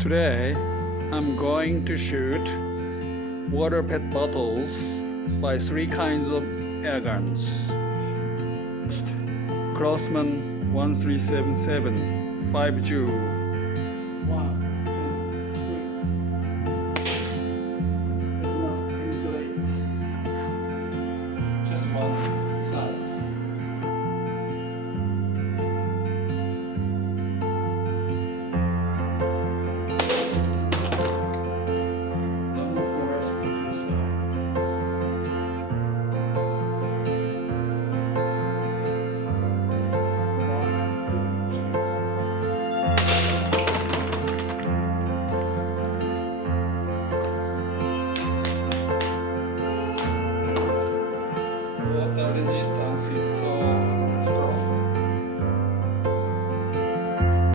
Today, I'm going to shoot water pet bottles by three kinds of air guns. First, Grossman 1377 5 Joule